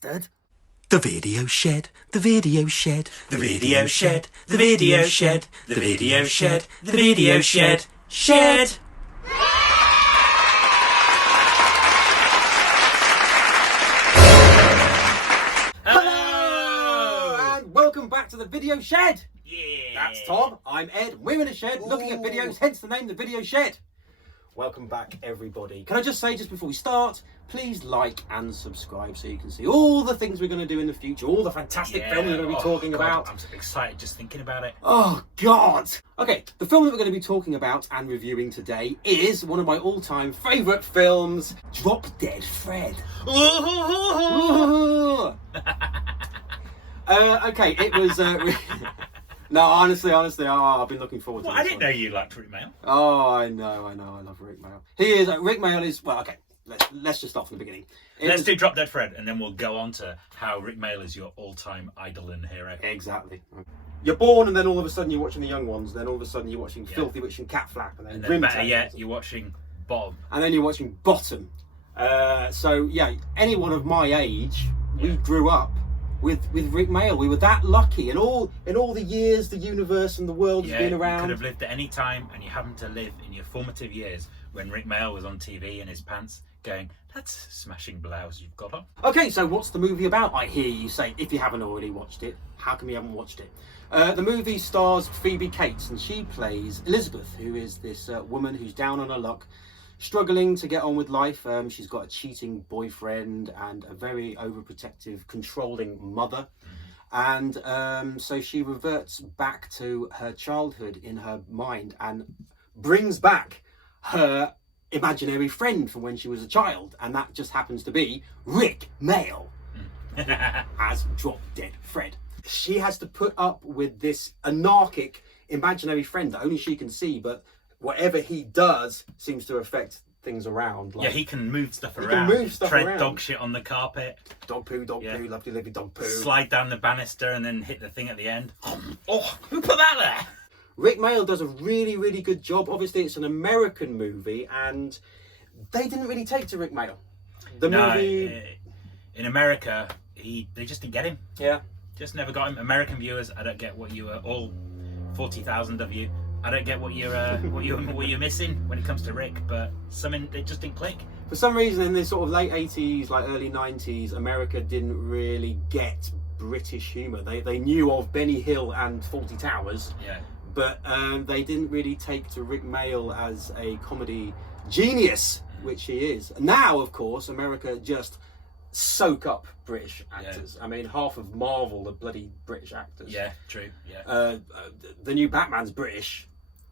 bastard. The Video Shed, the Video Shed, the Video Shed, the Video Shed, the Video Shed, the Video Shed, Shed! Hello! And welcome back to the Video Shed. Yeah. That's Tom, I'm Ed, we're in a shed looking at videos, hence the name The Video Shed. Welcome back, everybody. Can I just say, just before we start, please like and subscribe so you can see all the things we're going to do in the future, all the fantastic films we're going to be talking about. I'm so excited just thinking about it. Oh, God. Okay, the film that we're going to be talking about and reviewing today is one of my all-time favourite films, Drop Dead Fred. Okay, it was... No, honestly, I've been looking forward to Well, this I didn't know you liked Rick Mail. Oh, I know, I love Rick Mail. He is, Rick Mail is, well, okay, let's just start from the beginning. Let's do Drop Dead Fred, and then we'll go on to how Rick Mail is your all-time idol and hero. Exactly. You're born, and then all of a sudden you're watching The Young Ones, then all of a sudden you're watching Filthy Witch and Cat Flap, and then And then better yet, you're watching Bottom. and then you're watching Bottom. So, yeah, anyone of my age, we grew up with Rick Mail. We were that lucky, and all the years the universe and the world has been around. You could have lived at any time, and you happen to live in your formative years when Rick Mail was on TV in his pants going, "That's a smashing blouse you've got on." Okay, so what's the movie about? I hear you say, if you haven't already watched it. How come you haven't watched it? The movie stars Phoebe Cates, and she plays Elizabeth, who is this woman who's down on her luck, struggling to get on with life. She's got a cheating boyfriend and a very overprotective, controlling mother. And so she reverts back to her childhood in her mind and brings back her imaginary friend from when she was a child. And that just happens to be Rick Mail as Drop Dead Fred. She has to put up with this anarchic imaginary friend that only she can see, but whatever he does seems to affect things around. Like, he can move stuff around. He can move stuff tread around. dog shit on the carpet. Dog poo, lovely living dog poo. Slide down the banister and then hit the thing at the end. Oh, who put that there? Rick Mail does a really, really good job. Obviously, it's an American movie, and they didn't really take to Rick Mail. The movie... In America, they just didn't get him. Yeah. Just never got him. American viewers, I don't get what you were, all 40,000 of you, I don't get what you're missing when it comes to Rick, but they just didn't click. For some reason, in this sort of late 80s, like early 90s, America didn't really get British humour. They knew of Benny Hill and Fawlty Towers, but they didn't really take to Rick Mail as a comedy genius, which he is. Now, of course, America just soak up British actors. I mean, half of Marvel are bloody British actors. Yeah, true. Yeah. The new Batman's British.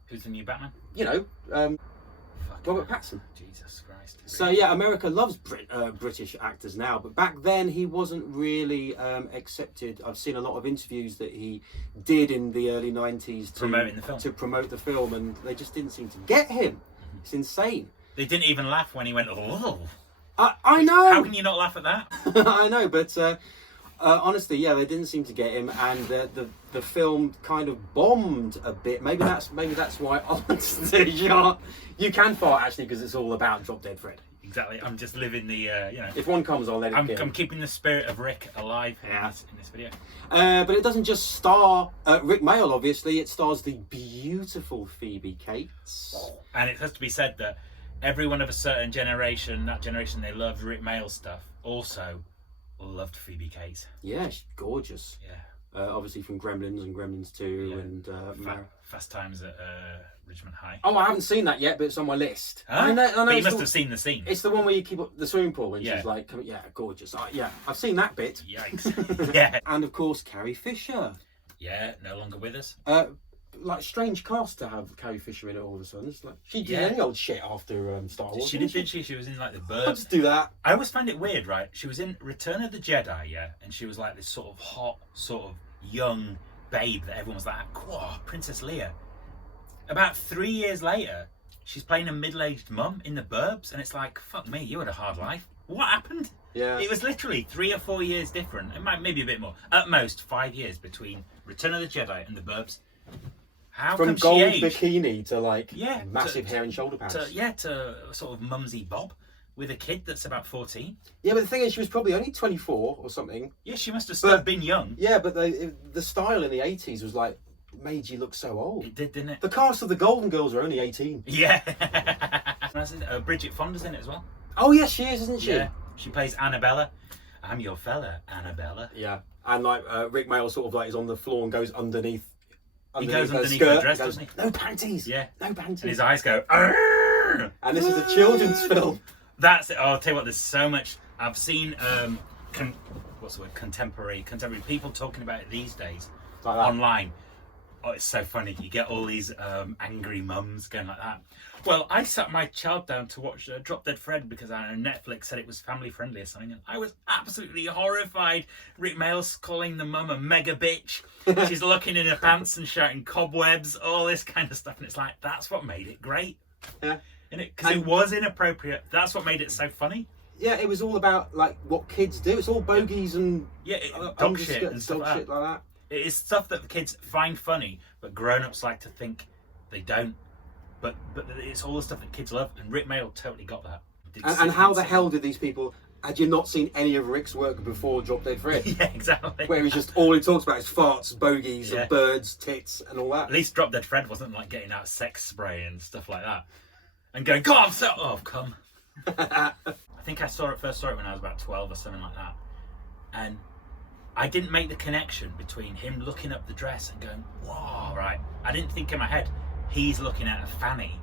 Who's the new Batman? You know, Robert Pattinson. Jesus Christ. Really? So yeah, America loves British actors now, but back then he wasn't really accepted. I've seen a lot of interviews that he did in the early 90s to promote the film, and they just didn't seem to get him. It's insane. They didn't even laugh when he went, "Oh." I know. How can you not laugh at that? I know, but honestly, yeah, they didn't seem to get him, and the film kind of bombed a bit. Maybe that's why. Honestly, you can fart actually because it's all about Drop Dead Fred. Exactly. I'm just living the If one comes, I'll let it go. I'm keeping the spirit of Rick alive in this video. But it doesn't just star Rick Mail. Obviously, it stars the beautiful Phoebe Cates. And it has to be said that everyone of a certain generation, that generation, they loved Rick Mail stuff, also loved Phoebe Cates. Yeah, she's gorgeous. Yeah. Obviously from Gremlins and Gremlins 2 and... Fast Times at Richmond High. Oh, I haven't seen that yet, but it's on my list. Huh? I know but you must have seen the scene. It's the one where you keep up the swimming pool and she's like, yeah, gorgeous. Yeah, I've seen that bit. Yikes. Yeah. And of course, Carrie Fisher. Yeah, no longer with us. Like strange cast to have Carrie Fisher in it all of a sudden. It's like she did any old shit after Star Wars. She did, didn't she? She was in like the Birds. I'll just do that. I always find it weird, right? She was in Return of the Jedi, and she was like this sort of hot, sort of young babe that everyone was like, "Whoa, Princess Leia." About 3 years later, she's playing a middle-aged mum in the Burbs, and it's like, fuck me, you had a hard life. What happened? Yeah. It was literally 3 or 4 years different. It might maybe a bit more. At most 5 years between Return of the Jedi and the Burbs. How From come gold she aged? bikini to like Yeah, massive hair and shoulder pads. To sort of mumsy bob. with a kid that's about 14. Yeah, but the thing is, she was probably only 24 or something. Yeah, she must have still been young. Yeah, but the style in the 80s was like, made you look so old. It did, didn't it? The cast of the Golden Girls are only 18. Yeah. Bridget Fonda's in it as well. Oh, yes, she is, isn't she? Yeah. She plays Annabella. I'm your fella, Annabella. Yeah. And like Rick Mayall sort of like is on the floor and goes underneath. He goes her underneath skirt. the dress, He goes, doesn't he? no panties. Yeah. No panties. And his eyes go, "Arrgh!" And this is a children's film. That's it. Oh, I'll tell you what, there's so much. I've seen, what's the word? Contemporary people talking about it these days Like that. online. Oh, it's so funny. You get all these angry mums going like that. Well, I sat my child down to watch Drop Dead Fred because I know Netflix said it was family friendly or something. And I was absolutely horrified. Rick Mayall's calling the mum a mega bitch. She's looking in her pants and shouting cobwebs, all this kind of stuff. And it's like, that's what made it great. Yeah. Because it was inappropriate. That's what made it so funny. Yeah, it was all about like what kids do. It's all bogeys and Dog shit and stuff like shit like that. It is stuff that the kids find funny, but grown-ups like to think they don't. But it's all the stuff that kids love, and Rick Mayall totally got that. And how the hell did these people? Had you not seen any of Rick's work before Drop Dead Fred? Yeah, exactly. Where he's just all he talks about is farts, bogeys, Yeah. and birds, tits, and all that. At least Drop Dead Fred wasn't like getting out sex spray and stuff like that, and going, "God, I'm so come." I think I first saw it when I was about 12 or something like that, and I didn't make the connection between him looking up the dress and going, "Whoa!" Right? I didn't think in my head, he's looking at a fanny.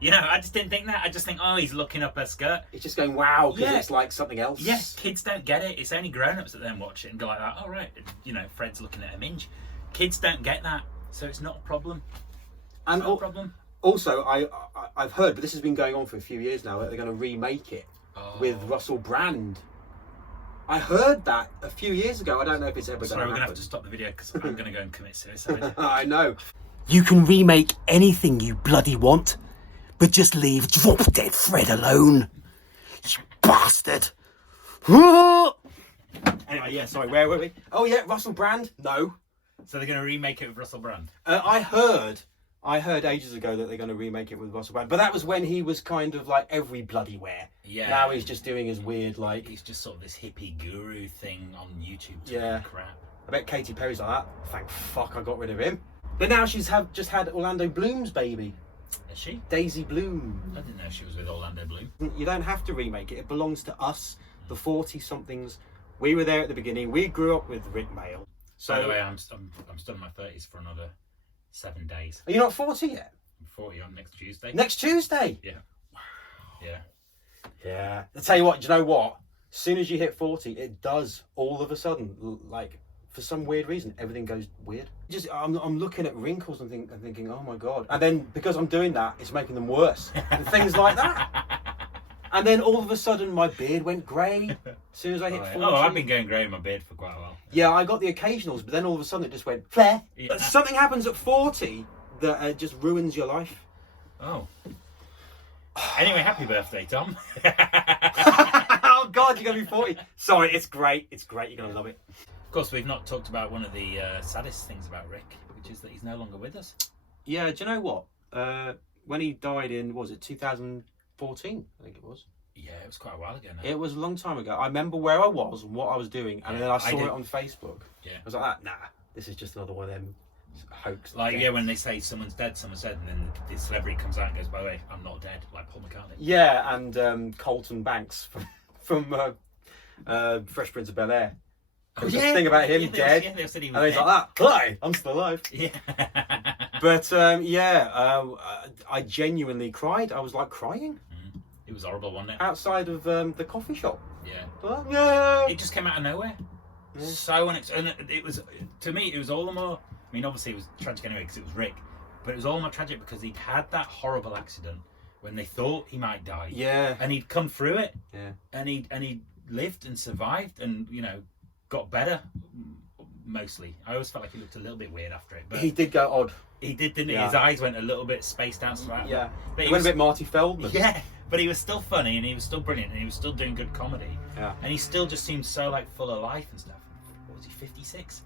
You know, I just didn't think that. I just think, oh, he's looking up her skirt. He's just going, wow, because Yeah. it's like something else. Yes, kids don't get it. It's only grown-ups that then watch it and go like that. Oh, right, you know, Fred's looking at a minge. Kids don't get that, so it's not a problem. And Not a problem. also, I've heard, but this has been going on for a few years now, that they're going to remake it with Russell Brand. I heard that a few years ago. I don't know if it's ever Sorry, we're going going to to have to stop the video because I'm going to go and commit suicide. I know. You can remake anything you bloody want, but just leave Drop Dead Fred alone. You bastard. Anyway, yeah, sorry, where were we? Oh, yeah, Russell Brand? No. So they're going to remake it with Russell Brand. I heard ages ago that they're going to remake it with Russell Brand, but that was when he was kind of like every bloody where. Yeah. Now he's just doing his weird, like, He's just sort of this hippie guru thing on YouTube. Yeah. Crap. I bet Katy Perry's like that. Thank fuck I got rid of him. But now she's just had Orlando Bloom's baby, Is she? Daisy Bloom. I didn't know she was with Orlando Bloom. You don't have to remake it. It belongs to us, the 40-somethings. We were there at the beginning. We grew up with Rick Mayall. So, By the way, I'm still in my 30s for another 7 days. are you not 40 yet? I'm 40 on next Tuesday. Next Tuesday? Yeah. Yeah. Yeah. I tell you what, do you know what? As soon as you hit 40, it does all of a sudden, like, for some weird reason, everything goes weird. I'm looking at wrinkles and thinking, oh my God. And then because I'm doing that, it's making them worse. And things like that. And then all of a sudden, my beard went grey as soon as I hit 40. Oh, I've been going grey in my beard for quite a while. Yeah, I got the occasionals, but then all of a sudden it just went flare. Yeah. Something happens at 40 that just ruins your life. Oh. Anyway, happy birthday, Tom. Oh God, you're gonna be 40. Sorry, it's great. It's great. You're gonna love it. Of course, we've not talked about one of the saddest things about Rick, which is that he's no longer with us. Yeah, do you know what? When he died in, was it 2014? I think it was. Yeah, it was quite a while ago now. It was a long time ago. I remember where I was and what I was doing, and Yeah, then I I saw did. it on Facebook. Yeah. I was like, nah, this is just another one of them hoax. Like, yeah, when they say someone's dead, and then the celebrity comes out and goes, by the way, I'm not dead, like Paul McCartney. Yeah, and Colton Banks from Fresh Prince of Bel-Air. There was a thing about him dead. They said he was And he's dead. like that. Hi, I'm still alive. Yeah. But I genuinely cried. I was like crying It was horrible, wasn't it? outside of the coffee shop. Yeah. Yeah. It just came out of nowhere. Yeah. So unexpected. And it was, to me, it was all the more. I mean, obviously, it was tragic anyway because it was Rick, but it was all the more tragic because he'd had that horrible accident when they thought he might die. Yeah. And he'd come through it. Yeah. And he lived and survived and got better. Mostly, I always felt like he looked a little bit weird after it, but He did go odd. he did, didn't he? Yeah. His eyes went a little bit spaced out. Yeah. But He he went was, a bit Marty Feldman. yeah, but he was still funny and he was still brilliant and he was still doing good comedy. Yeah. And he still just seemed so like full of life and stuff. What was he, 56?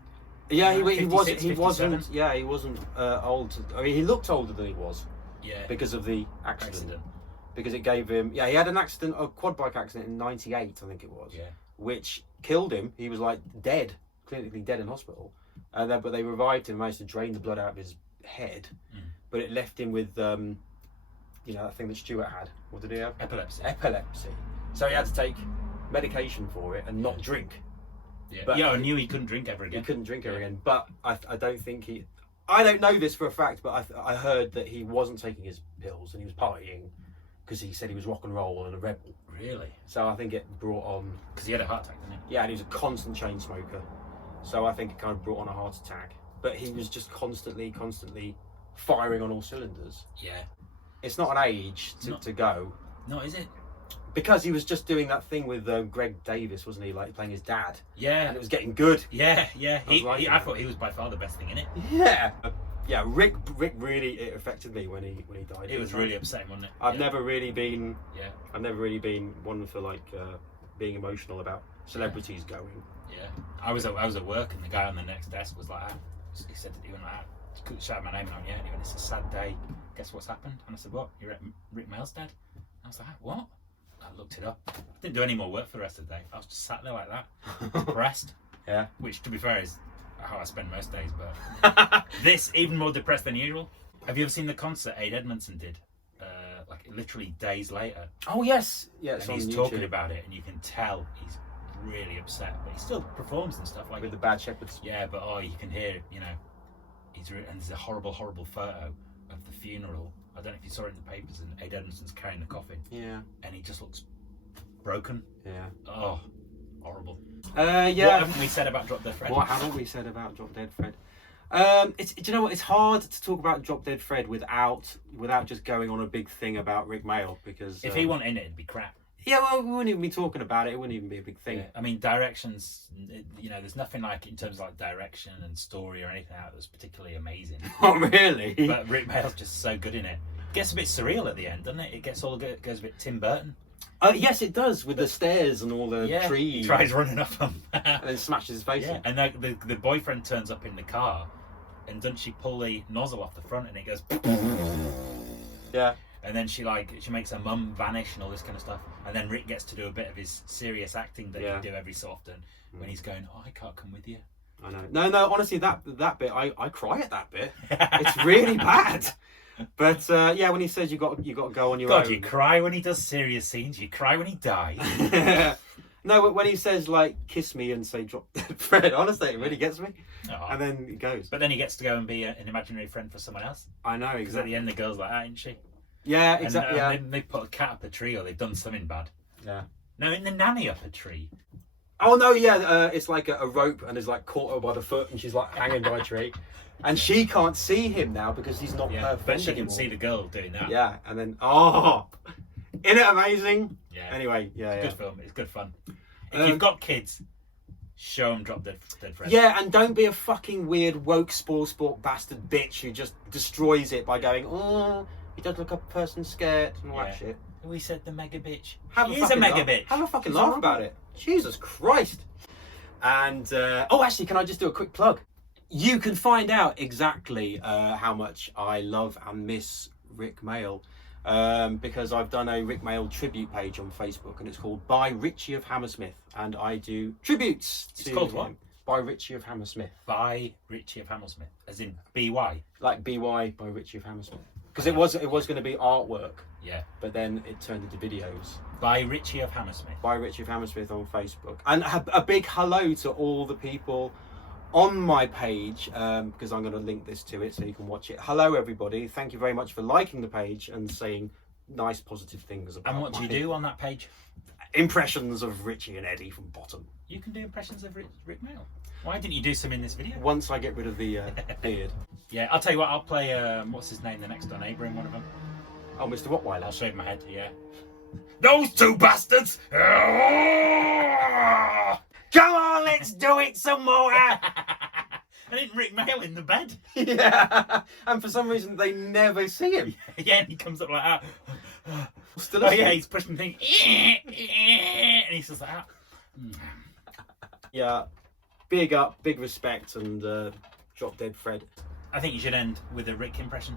Yeah, he 56, wasn't. 57. Yeah, he wasn't old. I mean, he looked older than he was Yeah. because of the accident. because it gave him. Yeah, he had an accident, a quad bike accident in '98, I think it was. Yeah. Which killed him. He was like dead, clinically dead in hospital. But they revived him, managed to drain the blood out of his head, but it left him with, that thing that Stuart had. What did he have? Epilepsy. So he had to take medication for it and not drink. Yeah. But I knew he couldn't drink ever again. He couldn't drink ever again. But I don't think he. I don't know this for a fact, but I heard that he wasn't taking his pills and he was partying because he said he was rock and roll and a rebel. Really? So I think it brought on. Because he had a heart attack, didn't he? Yeah, and he was a constant chain smoker. So I think it kind of brought on a heart attack. But he was just constantly firing on all cylinders. Yeah. It's not an age to go. No, is it? Because he was just doing that thing with Greg Davis, wasn't he? Like playing his dad. Yeah. And it was getting good. Yeah. I thought he was by far the best thing in it. Yeah. Yeah, Rick really, it affected me when he died. It was really upsetting, wasn't it? I've never really been one for being emotional about celebrities going. Yeah, I was at work and the guy on the next desk was like, he said that he went like, shout my name out, yeah, and he went, it's a sad day. Guess what's happened? And I said, what? You're at Rick Mail's dad? And I was like, what? I looked it up. Didn't do any more work for the rest of the day. I was just sat there like that, depressed. Yeah. Which, to be fair, is how I spend most days. But this even more depressed than usual. Have you ever seen the concert Ade Edmondson did? Like literally days later. Oh yes, yeah. And he's talking about it, and you can tell he's really upset, but he still performs and stuff like with the Bad Shepherds. Yeah, but you can hear, and there's a horrible photo of the funeral. I don't know if you saw it in the papers, and Ade Edmondson's carrying the coffin. Yeah. And he just looks broken. Yeah. Oh, horrible. Yeah. What haven't we said about Drop Dead Fred? What haven't we said about Drop Dead Fred? Do you know what? It's hard to talk about Drop Dead Fred without just going on a big thing about Rick Mail, because if he wasn't in it, it'd be crap. Yeah, well, we wouldn't even be talking about it. It wouldn't even be a big thing. Yeah. I mean, directions, there's nothing like in terms of like direction and story or anything out that's particularly amazing. Oh, really? But Rick Mail's just so good in it. Gets a bit surreal at the end, doesn't it? It goes a bit Tim Burton. Yes, it does, with the stairs and all the trees. He tries running up them. And then smashes his face in. And the boyfriend turns up in the car, and doesn't she pull the nozzle off the front and it goes... Yeah. And then she makes her mum vanish and all this kind of stuff. And then Rick gets to do a bit of his serious acting that he do every so often when he's going, I can't come with you. I know. No, honestly, that bit, I cry at that bit. It's really bad. But when he says you got to go on your own. God, you cry when he does serious scenes. You cry when he dies. No, but when he says like kiss me and say Drop Dead Fred, honestly, it really gets me. Oh. And then he goes. But then he gets to go and be an imaginary friend for someone else. I know, because at the end the girl's like that, isn't she? Yeah, exactly. And they put a cat up a tree, or they've done something bad. Yeah. No, in the nanny up a tree. Oh no, yeah, it's like a rope, and is like caught her by the foot, and she's like hanging by a tree, and she can't see him now because he's not her friend but she anymore. can see the girl doing that. Yeah, and then isn't it amazing? Yeah. Anyway, Good film. It's good fun. If you've got kids, show them Drop Dead Fred. Yeah, and don't be a fucking weird woke sport bastard bitch who just destroys it by going, he does look like a person scared and all that shit. We said the mega bitch. She is a mega bitch. Have a fucking laugh about it. Jesus Christ. And, actually, can I just do a quick plug? You can find out exactly how much I love and miss Rick Mail because I've done a Rick Mail tribute page on Facebook, and it's called By Richie of Hammersmith, and I do tributes to called him. what? By Richie of Hammersmith. By Richie of Hammersmith, as in B-Y? Like B-Y by Richie of Hammersmith. Because it was going to be artwork. Yeah. But then it turned into videos. By Richie of Hammersmith. By Richie of Hammersmith on Facebook. And a big hello to all the people on my page, because I'm going to link this to it so you can watch it. Hello, everybody. Thank you very much for liking the page and saying nice, positive things about it. And what do you do on that page? Impressions of Richie and Eddie from Bottom. You can do impressions of Rick Mail. Why didn't you do some in this video? Once I get rid of the beard. Yeah, I'll tell you what, I'll play, what's his name, the next Don Abraham, one of them. Oh, Mr. Rottweiler. I'll shave my head, yeah. Those two bastards! Come on, let's do it some more! I didn't Rick Mail in the bed. Yeah, and for some reason they never see him. Yeah, and he comes up like that. Still yeah, he's pushing things. And he's just like that. Yeah, big up, big respect, and Drop Dead Fred. I think you should end with a Rick impression.